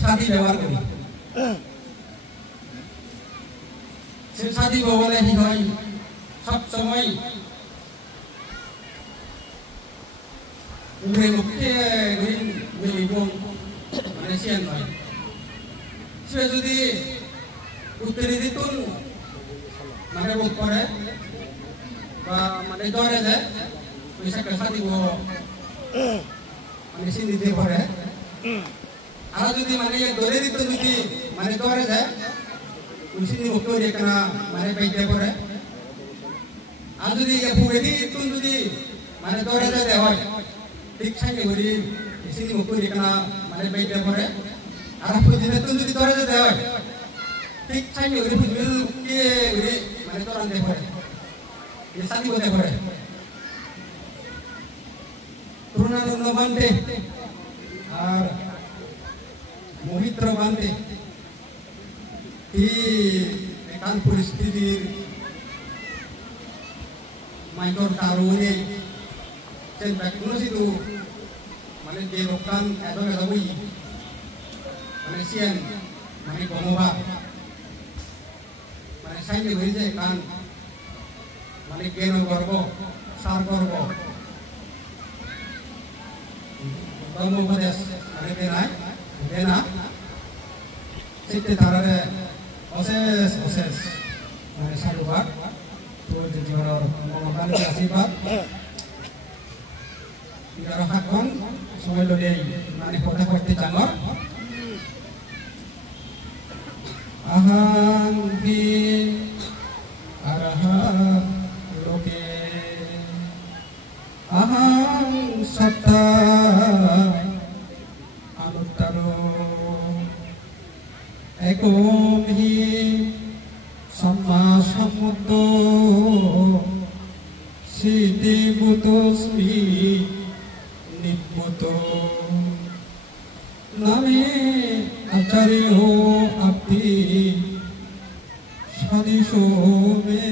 সাথী ব্যবহার করি সে সাথী বলে হি হয় সব সময় উড়ে মুখে এবং মানে সিয়ান নয় সে যদি উত্তরে দিতুন মানে বোধ করে বা মানে দরে যায় ওই সাথী মানে সিন্ধি দিয়ে পড়ে আর যদি মানে দরে দিত যদি মানে দরে যায় ওই সিন্ধি মুখ করে কেনা মানে বাইতে পড়ে আর যদি পুরে দিত যদি মানে দরে যায় হয় ঠিক সাইকে করি সিন্ধি মুখ করে কেনা মানে বাইতে পড়ে আর পুজিনে তো যদি দরে যায় হয় ঠিক সাইকে করি পুজিনে কে করি মানে দরান দিয়ে পড়ে এই সাথী হতে পড়ে Purnananda Bante আর মহিত্র বান্তে এই একান পরিস্থিতির মাইকর কারণে চেন ব্যাকুনো সিতু মানে যে লোকান এত এতই মানে সিয়ান মানে গমবা মানে সাইনে হয়ে যায় কান মানে জ্ঞান গর্ব সার গর্ব ধর্মোপদেশ মানে দেনা চিত্তে তারারে অশেষ অশেষ মানে সাধুবাদ পবিত্র জীবনের মহাকালী আশীর্বাদ রক্ষাক্ষণ সময় লগে মানে কথা করতে চাঙর আহাং হি আরহা লোকে আহাং সত্তা একম হি সম্মা সম্বুদ্ধ সিদ্ধিভূতস্মি নিভূত নামে আচার্য আপনি সদিশো মে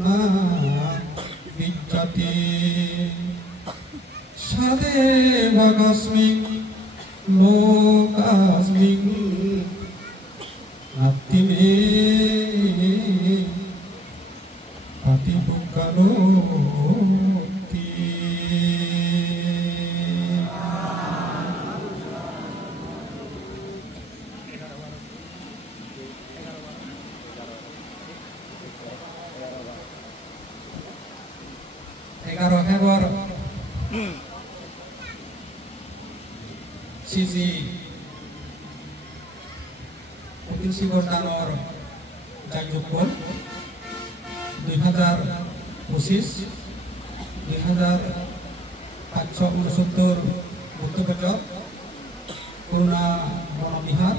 না বিজ্ঞাতি সাদেবকস্মিং লোকাস্মিং আত্মে পাতিপুক্কালোতি Februari sisi Provinsi Gordalor Jangjukpon 2025 2469 Buktokejo Purna Monobihar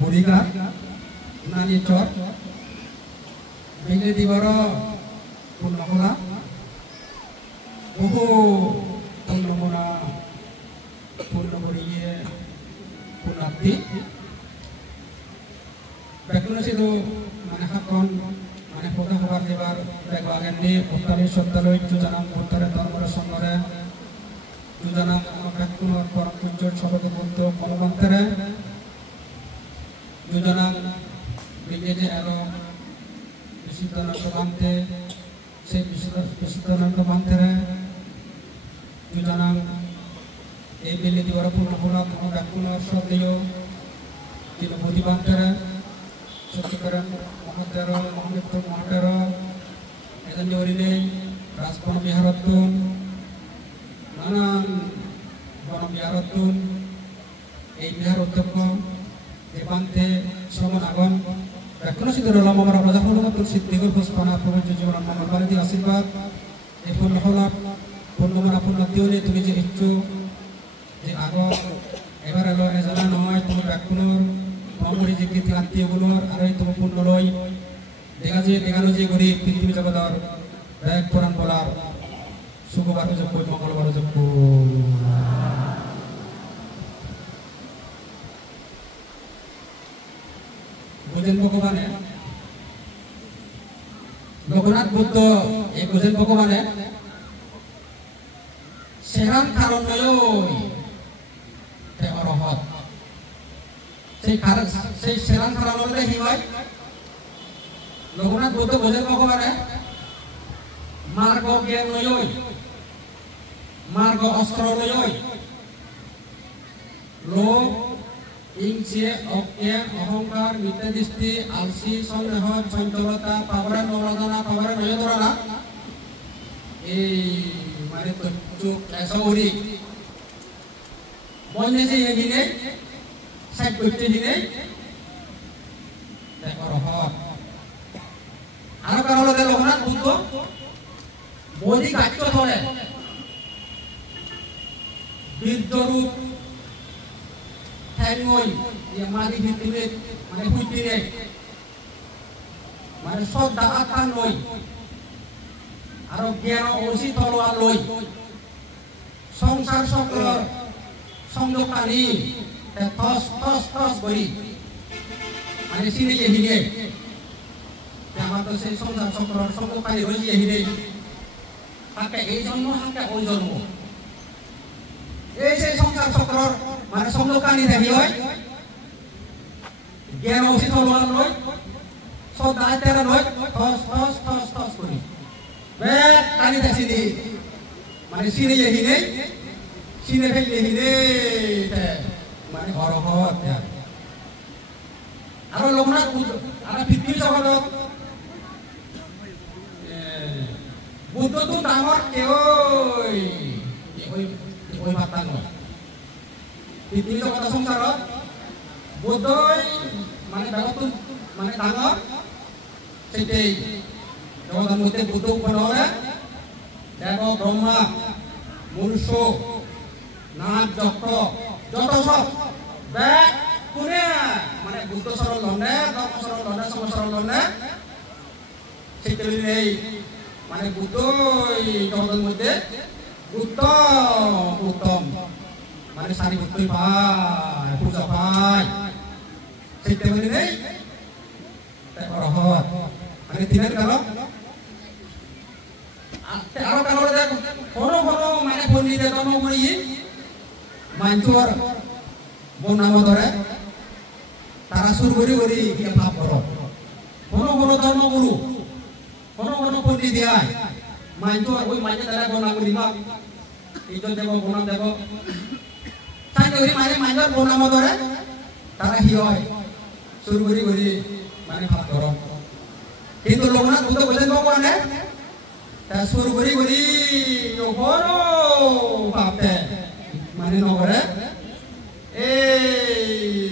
Buriga Nani Chor Bini Divara Purnamona Boho Purnamona Purnamoriye Purnati Bekuna situ Mana hakon Mana kota kabar lebar Bekwagan di Uttari Sottaloy Jujanam Uttari Dharmara Sangare Jujanam Bekuna Parang Punjur Sabatu Buntu Monomantere Jujanam Bini Ero Visitananda Bante Se Visitananda Bantere Jujanam Ebili Diwara Purnapura Bekuna Sotiyo Tino Budi Bantere Sotikaran Mahatero Mahmudto Mahatero Edan Jorine Raspana Biharatun Nanan Bana Biharatun Ei Biharatoko Debante Somanagon Bekuna Sidoro Lama Marabraja Holomatul Siddigur Puspana Provinsi Jiwanan Mangalbani di Asirbat Epun Holap Purnamana Purnatione Tumi Je Hiccu Je Ago Ebar Elo Ezana Noy Tumi Bekunur Mamuri Jikiti Atiya Gulur Aroi Tumi Purnoloy Degaji Deganoji Guri Prithibi Jagadar Bek Puran Bolar Suku Baru Jeput Mongol Baru Jeput বুঝেন ভগবানে রঘুনাথ বুদ্ধ এই বুঝেন ভগবানে সেরান কারণ অরহত সেই সেরান কারণ হলে কি হয় রঘুনাথ বুদ্ধ বুঝেন ভগবানে মার্গ জ্ঞান নয় মার্গ অস্ত্র নয় লোভ হিংসে অজ্ঞান অহংকার মিথ্যা দৃষ্টি আলসি সন্দেহ চঞ্চলতা পাবরা নবরাধনা পাবরা নয় ধরা এই মানে চোখ এসরি মনে যে এগিনে সাইড করতে দিনে অরহত আর কারণ হলে রঘুনাথ বুদ্ধ বৈদিক বাক্য ধরে বীররূপ ঠ্যাংই মারি ভিতরে মানে হুইতিরে মানে সব ডাকাত খান নই আর জ্ঞান অসি তলোয়ার লই সংসার চক্র সংযোগকারী থস থস থস করি মানে সিনে হিনে আমার তো সেই সংসার চক্র সংযোগকারী হয়েছে হিনে হাঁকে এই জন্ম হাঁকে ওই জন্ম এই সেই সংসার চক্র মানে সংযোগকারী দেখি হয় জ্ঞান অসি তলোয়ার লই সব দায়িত্বেরা নয় থস থস থস থস করি বেক কানি দেখি মানে সিনে হিনে সিনে ফেলে হিনে মানে অরহত আর রঘুনাথ বুদ্ধ আর পৃথিবী জগত বুদ্ধ তো ডাঙর কেউ ওই মাত্রা নয় পৃথিবী জগত সংসারত বুদ্ধ মানে জগত মানে ডাঙর সেইটাই জগতের মধ্যে বুদ্ধ উৎপন্ন হবে দেব ব্রহ্মা মনুষ্য নাগ যক্ষ যত সব ব্যাগ কোনে মানে বুদ্ধ সরল লন্ডে ধর্ম সরল লন্ডে সম সরল লন্ডে সেই এই মানে বুদ্ধ জগতের মধ্যে উত্তম উত্তম মানে সারিবদ্ধই পায় পূজা পায় সেই নেই অরহত মানে তিনের কারণ আরো কারণ দেখ কোনো কোনো মানে পন্ডিতের ধর্ম করি মাঞ্চর বোন নাম ধরে তারা সুর করি করি ভাব করো কোনো কোনো ধর্মগুরু কোনো কোনো পন্ডিত দেয় মাঞ্চর ওই মাঞ্চে তারা বোন নাম করি না ইজন দেব বোনাম দেব তাই করি মানে মাঞ্চর বোন নাম ধরে তারা হি হয় সুর করি করি মানে ভাব করো কিন্তু রঘুনাথ বুদ্ধ বলেন ভগবানে তা সুর করি করি হরো ভাবতে মানে নগরে এই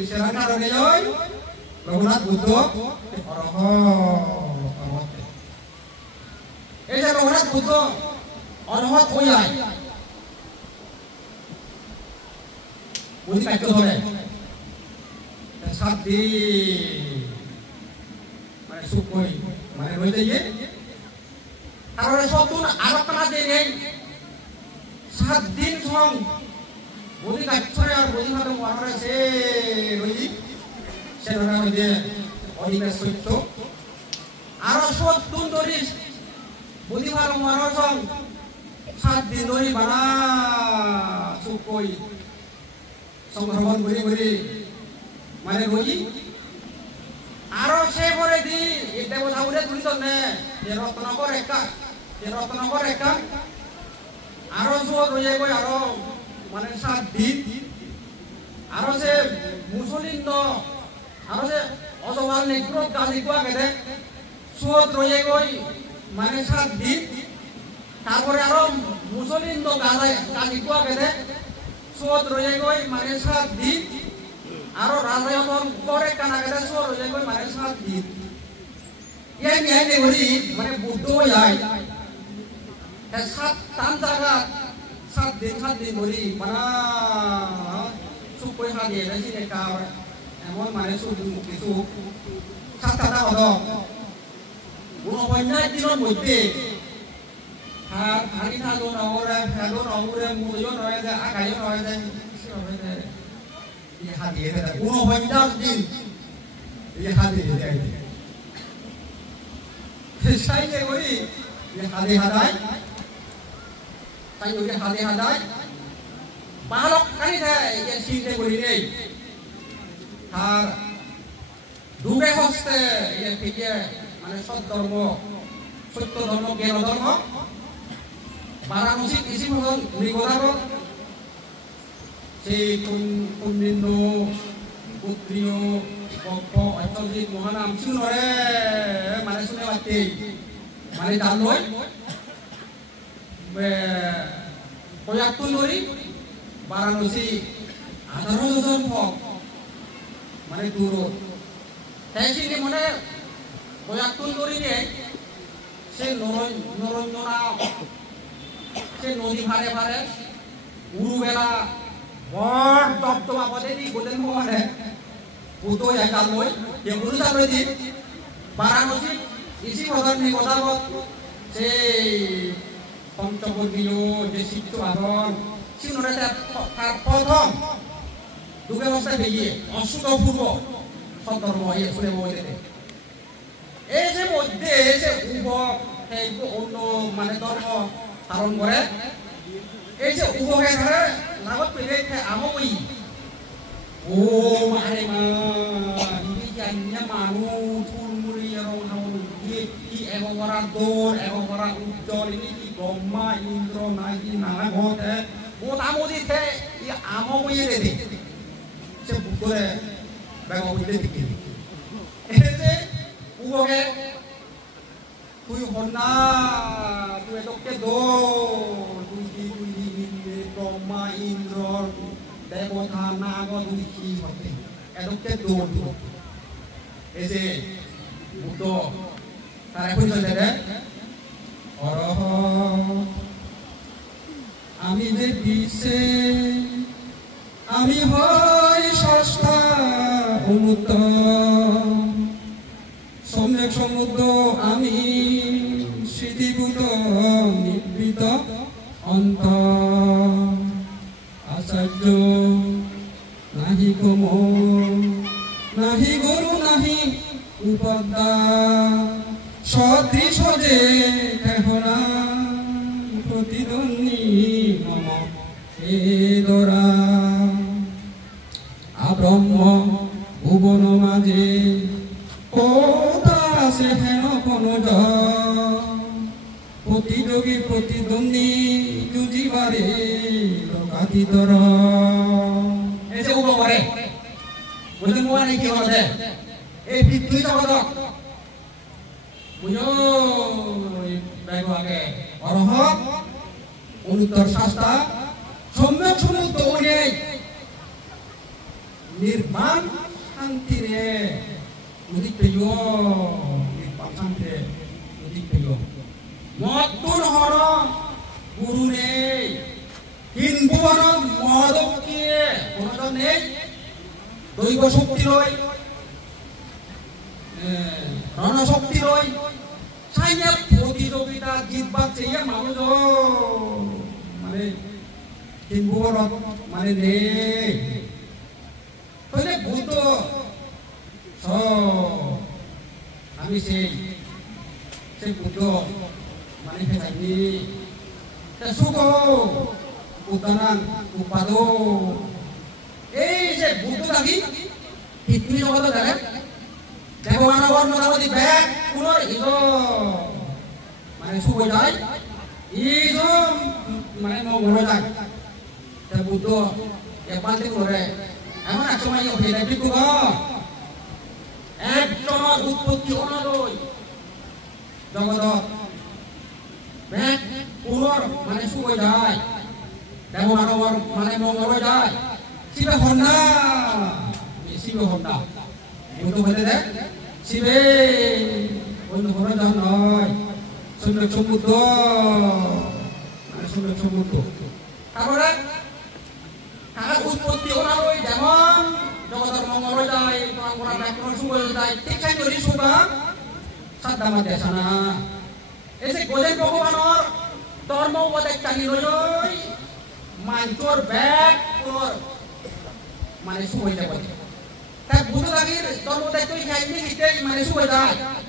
সেরার কারণে ওই রঘুনাথ বুদ্ধ অরহত এই যে রঘুনাথ বুদ্ধ অরহত হয়ে যায় বুদ্ধি বাক্য ধরে 7 দিন মানে সুখ কই মানে রয়ে যায় কারণ সবগুলো আরো কানা দিয়ে নেই 7 দিন সং বুদ্ধি কাছরে আর বুদ্ধি ভালো মনে সে রই সে ধরা হইতে অধিকার সত্য আরো 70 ধরি বুদ্ধি ভালো মনে সং 7 দিন ধরি বানা সুখ কই সংগ্রহণ করি করি মানে রই আরো সে পরে দি এটা বলা উড়ে তুলি তো নে রত্নগর একা আরো জোর রয়ে গই আরো মানে 7 দিন আরো সে মুসলিম আরো সে অজওয়াল নেগ্রো গালি কোয়া গেলে সুদ রয়ে গই মানে 7 দিন তারপরে আরো মুসলিম গালি কোয়া গেলে সুদ রয়ে গই মানে 7 দিন আরো রাজায়তন করে কানা গেলে সুদ রয়ে গই মানে 7 দিন এই নিয়ে বলি মানে বুদ্ধ যায় 7 টান জায়গা 7 দিন বলি মানে সুখ কই হাগে না সিনে কাও এমন মানে সুখ মুক্তি সুখ 7 টাকা হলো উনপঞ্চাশ দিনের মধ্যে আর হাড়ি থাকো নগরে মুজো রয়ে যায় আগায়ও রয়ে যায় হাতিয়ে 49 দিন এই হাতে দেয় সাইলে করি হাতে হাদায় তাই ওই হাতে হাদায় বালক কানি দেয় এই চিন্তা করি নেই আর ডুবে হস্তে এই থেকে মানে সৎ ধর্ম সত্য ধর্ম জ্ঞান ধর্ম বারাণসী কৃষি ভবন মৃগদার সেই কুন্দিন্দ পুত্রীয় গপ্প অত্যধিক মহানাম শুনরে মানে শুনে পাচ্ছি মানে তার লই কয়াকুল ধরি বারাণসী 18 জন ভক্ত মানে দূর তাই সেই মনে কয়াকুল ধরি রে সে নরঞ্জনা সে নদী ভারে ভারে উরুবেলা বড় দপ্তমা পদে দি গোলেন মহানে পুতো একা লই যে পুরুষা লই দি বারাণসী ইসি ভগবান নি কথাবত সে পঞ্চবর্গীয় যে শিষ্য আদন সিনরে তার প্রথম দুগে অবস্থায় বেরিয়ে অশুদ্ধ পূর্ব সধর্ম এই শুনে বইতে এই যে মধ্যে যে উভক এই অন্য মানে ধর্ম ধারণ করে এই যে উভকে ধরে লাগত পেলে আমই ও মারে মা ইনি জানিয়া মানু ফুলমুড়ি এবং হাউন কি এগরা দোর এগরা উজ্জ্বল ইনি কি ব্রহ্মা ইন্দ্র নাগি নানা ঘটে ও তামদিতে ই আমই রে দে সে বুতরে বেগ হইতে দিকে এই যে উভকে তুই হন্না তুই এতকে দোর তুই ব্রহ্মা ইন্দ্র দেবতা নাগ তুই কি হতে এতকে দোর এই যে বুদ্ধ তার এখন চলে রে অরহ আমি যে দিছে আমি হই সস্তা উন্নত সম্যক সমুদ্র আমি স্মৃতিভূত নিবৃত অন্ত আচার্য নাহি কম নাহি গরু নাহি উপদ্যা সদৃশ যে কেহরা প্রতিদ্বন্দ্বী মম এ দরা আব্রহ্ম ভুবন মাঝে কোথা সে হেন কোন প্রতিযোগী প্রতিদ্বন্দ্বী যুজিবারে লোকাতীতর এই যে উপরে বলতে মোয়ারে কি হতে এই পৃথিবী জগত বুঝো আগে অরহত অনুত্তর শাস্তা সম্যক সমুদ্র নির্বাণ শান্তি রে উদিত পেয় নির্বাণ শান্তি উদিত পেয় মতুর হর গুরু নেই হিন্দুবন মদকে কোনজন নেই দৈব শক্তি রই রণশক্তি রই সাইনে প্রতিযোগিতা জিতবার চেয়ে মানুষ মানে হিন্দুবন মানে নেই তাহলে বুদ্ধ আমি সেই বুদ্ধ মানে ফেসাইনি সুখ উদানান উপাদ এই যে বুদ্ধ দাবি পৃথিবী জগত দেবে দেখো মানবর মোটামুটি ব্যাগ পুনর ইজ মানে সুখ যায় ইজ মানে মঙ্গল যায় তা বুদ্ধ একবারে করে এমন এক সময় ফেলে বিকু একজনের উৎপত্তি অনাদয় জগত ব্যাগ পুনর মানে সুখ যায় দেখো মানবর মানে মঙ্গল যায় শিবে হন্ডা শিবে হন্ডা বুদ্ধ বলে দেখ শিবে অন্য কোনো জন নয় সম্যক সমুদ্র মানে সম্যক সমুদ্র তারপরে তার উৎপত্তি অনাদয় যেমন জগতের মঙ্গল যায় পরম্পরা ব্যাকরণ সুখ যায় ঠিক তাই করি সুখা সাদ্দামা দেশানা এই যে গোলেন ভগবানের ধর্ম উপদেশ চালি রই মাইটোর ব্যাগ তোর মানে সুখ হইতে পারে tak butuh lagi kalau tak itu kayak ini kita mana sudah dah.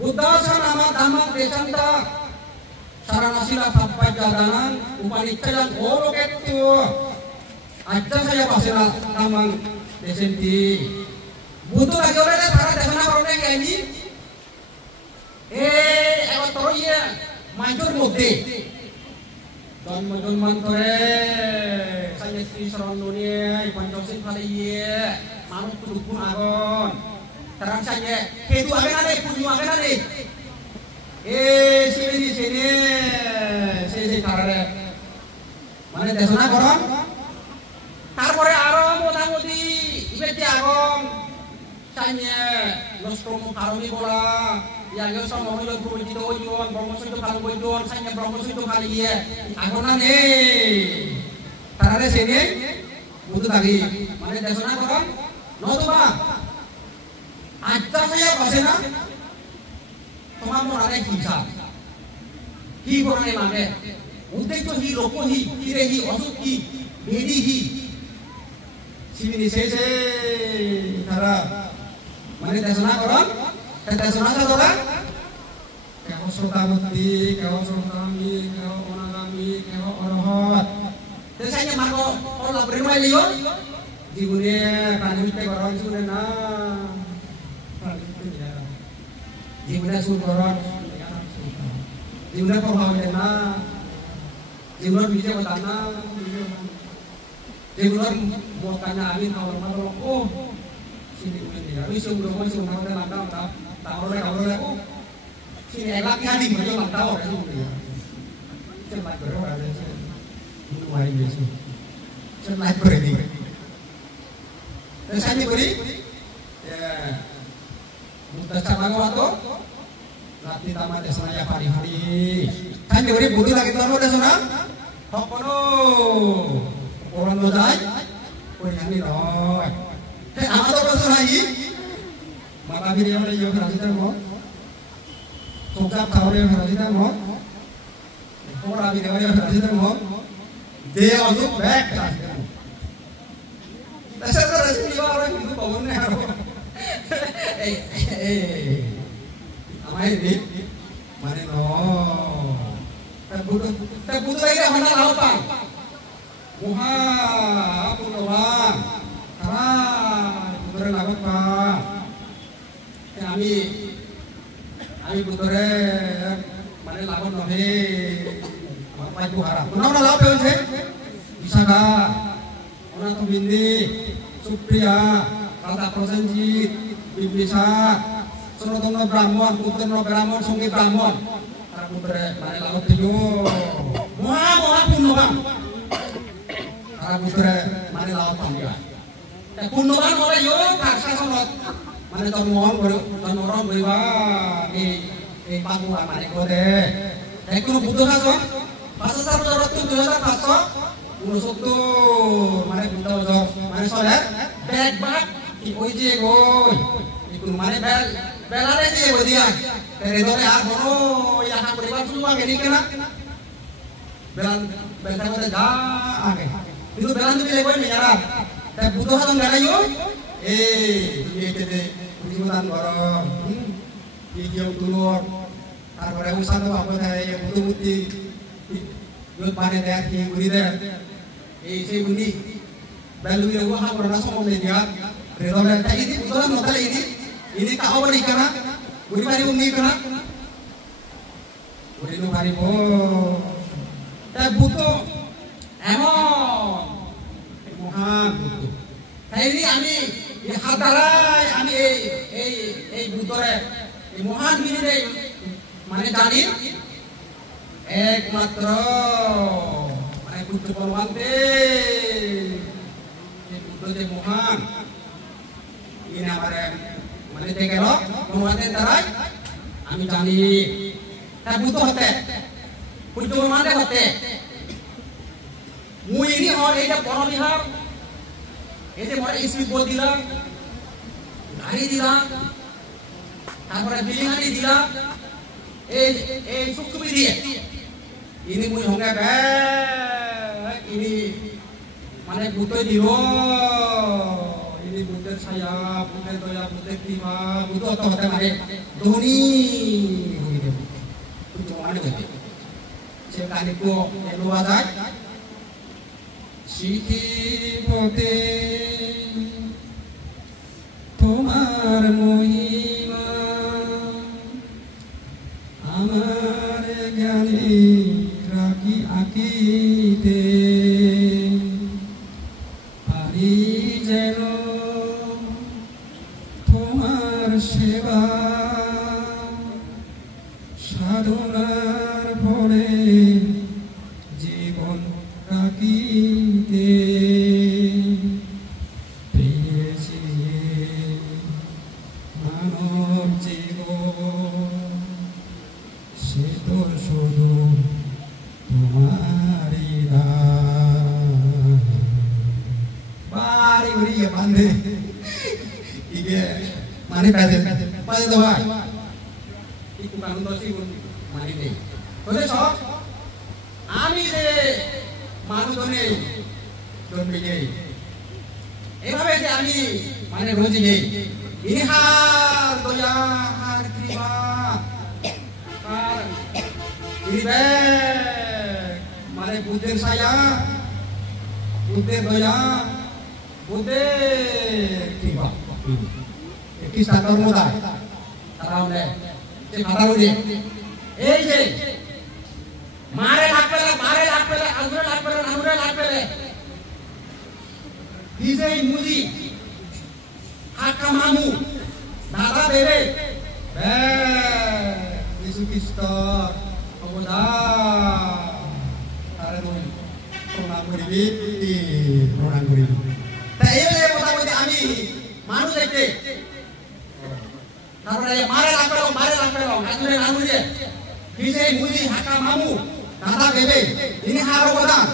Buddha sana nama desanta sarana sila sampai jalanan upanica dan oroket itu. Aja saya pasirah tamang desenti. Butuh lagi orang yang para desana orang kayak ini. Ewa toroye manjur mukti. Don mantore saya Sri Sarandunia Pancosin kali ye manut tudukun agon terang saja kedu agen ada puju agen ada sini karare mana desana koron tarpore arom utang-uti ibeti arom sanya nostromo karomi bola yang yo sama mo yo pro di do yo promosi itu kalau go yo sanya promosi itu kali ye agonan tarare sini butuh lagi mana desana koron no tuh Pak aja saya pasena tomar mo rare bisa hi korane mane utek to hi loko hi kire hi osuk hi bedi hi sini sese tara mana desana koron desana ka koron kau sotawati kau sotami kau onagami kau orohot desanya marko olah berimai lion jibune kanjute koron sune na jibune sun koron jibune korhawen na jibune bije watana jibune motanya amin kawar marok oh sini ini ya wis udah mau sun tahu dan tahu oleh sini elak ngadi bayo lang tahu cepat bero ada sih mulai biasa cepat berani dan saya beri ya mudah cabang waktu nanti tamat desanya hari-hari kan beri butuh lagi tuan udah sana hokono orang dodai oh yang ini loh amat orang lagi maka beri yang ada yo kerasitan mo sukap kau yang kerasitan mo orang beri yang kerasitan mo dia untuk back kerasitan dasar kerasitan dia orang itu bangunnya amai ini mana no tak butuh lagi mana apa muha punawang karena butuh lawan Pak kami butuh mana lawan nohe apa itu harap mana lawan sih bisa kah orang tu bindi Supriya kata Prosenjit Bibisa Sunotono Brahmon Putrono Brahmon Sungi Brahmon para putra mana lawan tuju muha punawang para putra mana lawan panggilan punawang mulai yo paksa sonot mana tomong baru orang bawa di panggung mana kode kuno butuh apa pasal satu tu 2005 urusuk tu mana butuh mana soalnya bag bag ikoi je goi ikut mana bel ada je dia teredore aku yang aku berikan semua gini kena belan tahu dah itu belan tu dia goi menyerap tapi butuh apa enggak ada yo ini kita ujian barang hijau telur taruh usaha tu apa saya butuh yuk panen deh yang beri deh saya beri balu yang gua hamil rasa mau lihat redoran ini betulan modal ini kau beri kena beri beri umi kena beri nu hari po butuh emang mohon butuh ini ami hadarai ami butore mohan bini deh mana tadi ekmatro mana butuh polwante butuh deh mohan ini amare mana tekelo polwante tarai ami tadi tak butuh hote butuh polwante hote mu ini orang ini polwihar ini orang isi buat dilang, hari dilang, tampar bilingan ini dilang, suk dia, ini punya honga ini mana butuh di lo, যদি বুদ্ধের ছায়া, বুদ্ধের দয়া, বুদ্ধের কৃপা, বুদ্ধ হতে মানে ধনী হয়ে যাবে, বুদ্ধ মানে হইবে। সে কাহিনীকে এলোয়া যায় শিখিবতে তোমার মহিমা, আমার জ্ঞানে রাখি আঁকিতে পারি যেন তোমার সেবা, সাধনার ফলে জীবন রাখিতে পেয়েছি মানব জীবন, সে তো শুধু তোমারই দান। বাড়ি উড়িয়ে বাঁধে ইগে মানে বাজে বাজে দেওয়া একটু কারণ তো সেই মানে নেই। বলে সব আমি যে মানুষজনে জন্মে যাই, এভাবে যে আমি মানে রোজি নেই, ইহার দয়া আর কৃপা আর মানে বুদ্ধের ছায়া, বুদ্ধের দয়া, বুদ্ধের কৃপা একটি সাধারণ দায় তারা যে সাধারণ এই যে মারে লাগবে আগুনে লাগবে নিজেই মুদি হাকা মামু দাদা দেবে যিশু খ্রিস্ট অবদান তারে নই প্রণাম করিবি, প্রণাম করিবি। তাই এই কথা বলতে আমি মানুষ দেখতে তারপরে মারে লাগবে আগুনে আগুনে নিজেই মুদি হাকা মামু দাদা দেবে তিনি হার অবদান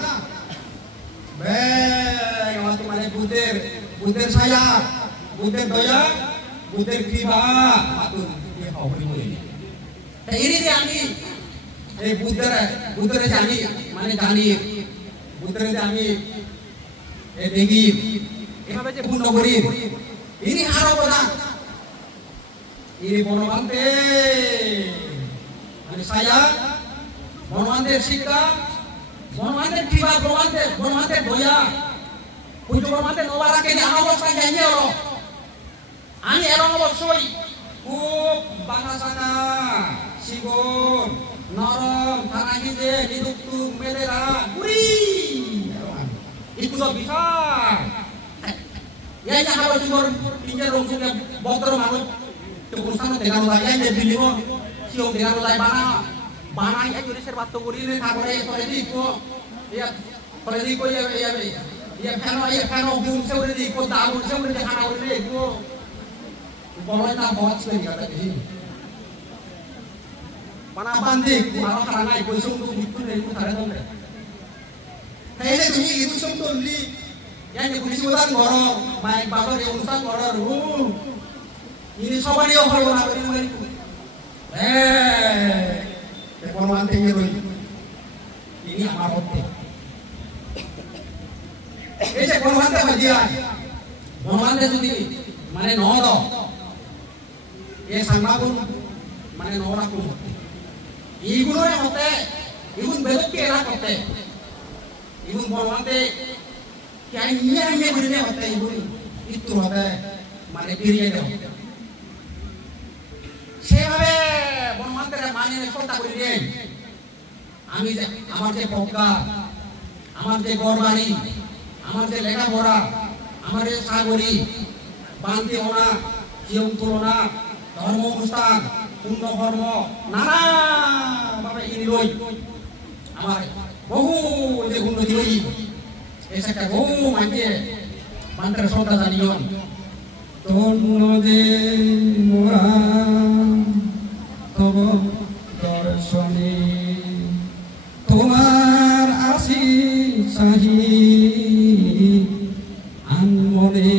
মানে বুদ্ধের ছায়া, বুদ্ধের দয়া, বুদ্ধের কৃপা এই যে আমি এই বুদ্ধের জানি মানে জানি বুদ্ধের যে আমি দেখি এভাবে যে পূর্ণ করি ইনি হার অবদান, ইনি বনবান্তে মানে ছায়া, বনবান্তের শিক্ষা, বনবান্তের কৃপা, বনবান্তের দয়া, পুজো বনবান্তের নবারাকে আমার অবস্থায় জানিয়ে হলো আমি এবং অবশ্যই খুব বাঁকা শিবন নরম থানাকি যে নিরুক্তু Melera Puri itu bisa ya ya kalau cuma pinjam rongsonya botol manut keputusan dengan lagi yang jadi limo siung dengan lagi mana ya jadi serbat tunggu ini takore ini kok ya kalau ini kok ya kano bung seure ini kok tahu seure ini kano ini kok boleh tak buat sekali kata ini mana bandik malah karena ikut sungguh itu dari utara dong Kayaknya bunyi itu sungguh li, yang dikulisan gorong, main bakar yang urusan gorong, ini siapa dia kalau nak beri itu? Ekonomi tinggi loh, ini apa hotel? Ekonomi apa dia? Ekonomi itu di mana noro? Sama pun mana nora pun, ibu nora hotel, ibu belok kira hotel. Ibu বনবান্তে কেন বলে হতে ইবু ইত্তু হবে মানে ফিরিয়ে দাও সেভাবে বনবান্তের মানে শ্রদ্ধা করে দিয়ে আমি যে আমার যে পক্কা, আমার যে গড়বাড়ি, আমার যে লেখাপড়া, আমার যে সাগরী বান্তি হনা, জিয়ম তুলনা, ধর্ম অনুষ্ঠান, পূর্ণ ধর্ম নানা ভাবে ইনলই আমার বহু যে উন্নতি হই এসে বহু মাঝে মান্ত্র শ্রদ্ধা জানিয়ন তন্ন যে মোরা তব দর্শনে তোমার আসি চাহি আনমনে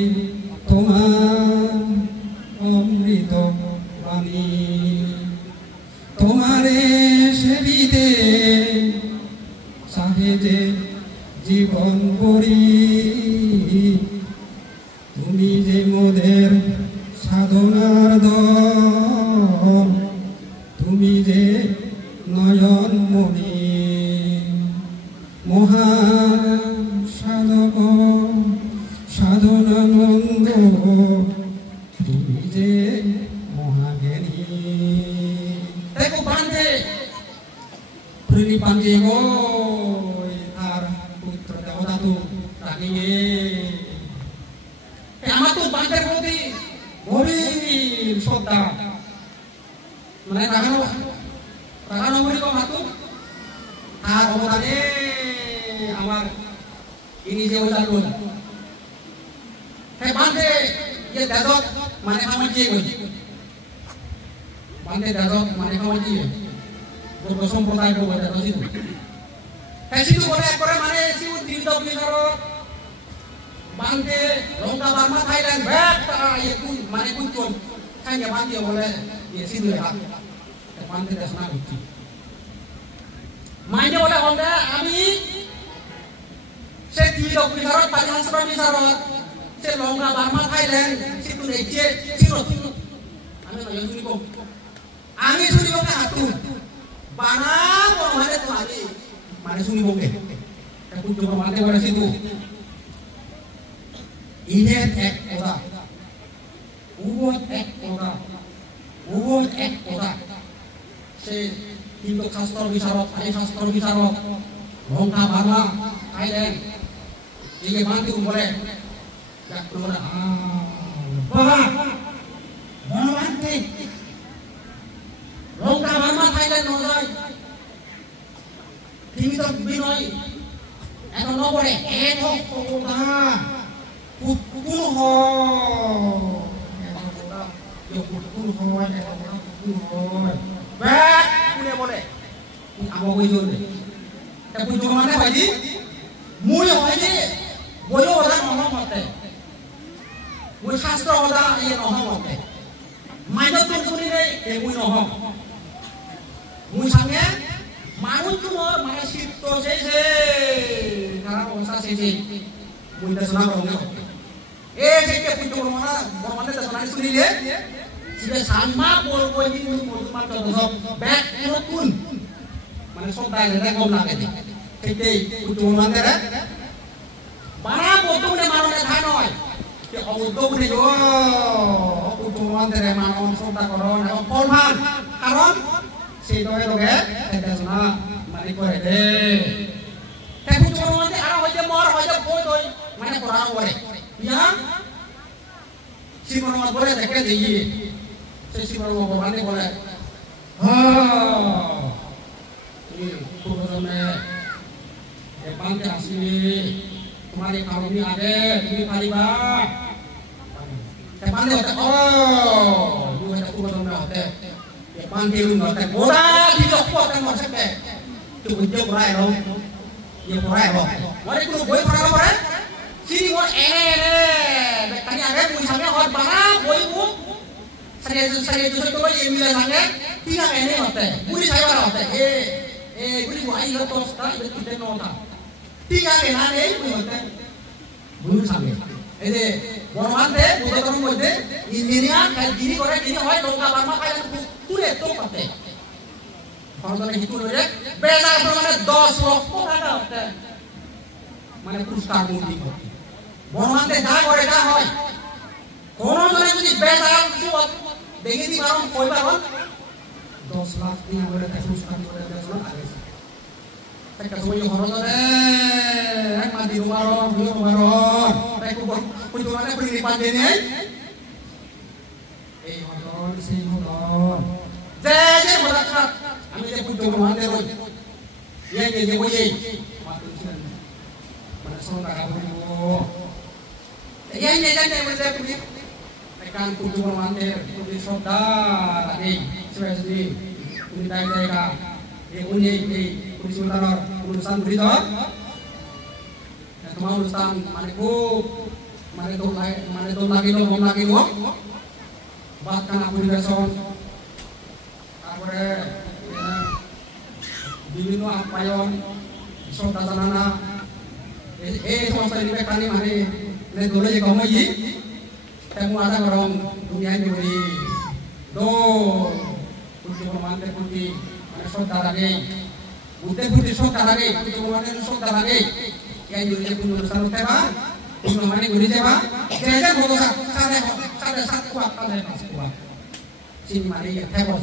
তোমার অমৃত বাণী তোমারে সেবিতে যে জীবন করি তুমি যে সাধনার দল তুমি যে নয়ন মণি মহা সাধক সাধনানন্দ তুমি যে মহাজ্ঞানী দেখো বান্ধে প্রেমী পাঞ্জে গো তার পবিত্র দেবতা তো রাগিয়ে আমার তো বান্ধের প্রতি গভীর শ্রদ্ধা মানে রাগানো বলি কো মাতু তার অবদানে আমার ইনি যে উজালুন হে বান্ধে ये दादक माने खामा जी गई बांधे दादक माने खामा जी गो সম্প্রদায় को बता दो सिदु হে সিদু বলে করে মানে সিউ দিন বিহার बांधे लंका बार्मा थाईलैंड बैक ये कुन माने कुन चोन खाइया बांधे बोले ये सिदु हाथ बांधे दसना गुच्ची माइने बोले होंगे আমি সে দিন বিহার পাঁচহাসরা বিহার সে লঙ্কা বার্মা থাইল্যান্ড সিটু নেছে সিনো আমি শুনিব না হাতু বানা বড় মানে তো আমি মানে শুনিব কে এখন তো মানে বলে সিটু ইনে এক কথা উবত এক কথা উবত এক কথা সে কিন্তু শাস্ত্র বিচারক আই শাস্ত্র বিচারক লঙ্কা বার্মা থাইল্যান্ড এই বান্তি বলে Jakura bah Bante Longka Barma Thailand nozai Timi to binoi Eto no bole eto koda Kukuno ho Yo kukuno ho kukuno ho Bek kune bole Amo koi jole Ta koi jole mane hoy di Mui hoy di Boyo oda no mate Mui শাস্ত্র ওদা ইয়ে নহমতে মাইনত তুলসুনি রে এ মুই নহ মুই সামনে মানুষ তুমর মানে সিদ্ধ সেছে কারা অবস্থা সেছে মুই দেশনা করনে এ যেকে পুজো মনা বর্মানে দেশনা শুনিলে সিধে সামা বলবো নি মুসলমান তো সব ব্যাক নতুন মানে সব দাইলে কম লাগে সেইতে পুজো মনে রে বানা বলতে মারনে ধান হয় que auto ni yo auto mantere manon sota koron এবং ফলমান কারণ সেই দয়ে লগে দেশনা মানে করে দে তাই পুজো মনে আর হইতে মর হইতে বই দই মানে করা করে ইয়া শিবন মত বলে দেখে দেই সেই শিবন মত মানে বলে এই পুরোজনে এ পান্তে আসিবি तुम्हारे काम में आगे तुम्ही पारिबा ते पांडे होते ओ यू है तो बदल में होते ये पांडे लुन होते बोरा की जो पोते मर सकते तो बुझो बुराई रो ये बुराई रो वाले को बोई पड़ा पड़े सीधी वो एने तनी आगे मुझ सामने और बड़ा बोई वो सरे जो तो ये मिले संगे तीन एने होते पूरी साइबर होते ए पूरी वो आई तो स्टा ये कितने नो था tiga kenane buate bulu sampe ede bormante budoron moddhe engineer kai diri kore diri hoy longka barma kai ture to pate খরচনে হিতু লইরে বেজার প্রমাণে 10 লক্ষ টাকা হতে মানে পুরস্কার মূল্য বর্মান্তে যা করে যা হয় কোন জনে যদি বেজার কিছু দেখে দি পারম কই পারম 10 লাখ টাকা করে পুরস্কার করে দেন আগে Teka suyo horone ek mandi rumah Teka kunjungannya beri pandene horon si horon jeje berakat ami je kunjungan dero ye boye matu sian mana sonda kabu ye berde puni tekan kunjungan dero puni sonda tadi spesial puni dai ka uni Sultan urusan berita, cuma urusan mana itu lagi lo, bahkan aku di reson, apalagi bibino apa yon, sota tanana, semasa ini kani mana, ne dulu je kamu ini, temu ada orang dunia ini beri do untuk memantau kunci mana saudara lagi untuk kunci saudara lagi untuk memantau saudara lagi yang dunia pun urusan tema untuk memantau beri tema kerja bodoh satu kuat sini mari ya tebo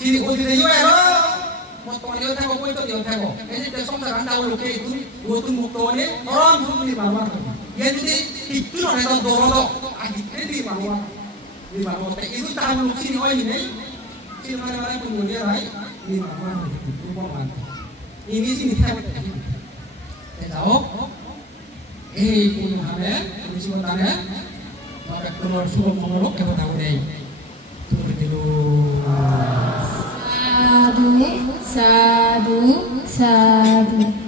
sini kunci dia juga motor dia tebo pun itu dia tebo ini besok sekarang tahu loke itu dua tu motor ni orang pun di bawah ya jadi itu orang itu dorong akhirnya di bawah itu tahu lu sini oh ini sini mana pun dia rai di bawah ini sini tahu tahu pun hamil ini semua tanya maka keluar suruh mengolok kita tahu deh turun dulu sadu sadu sadu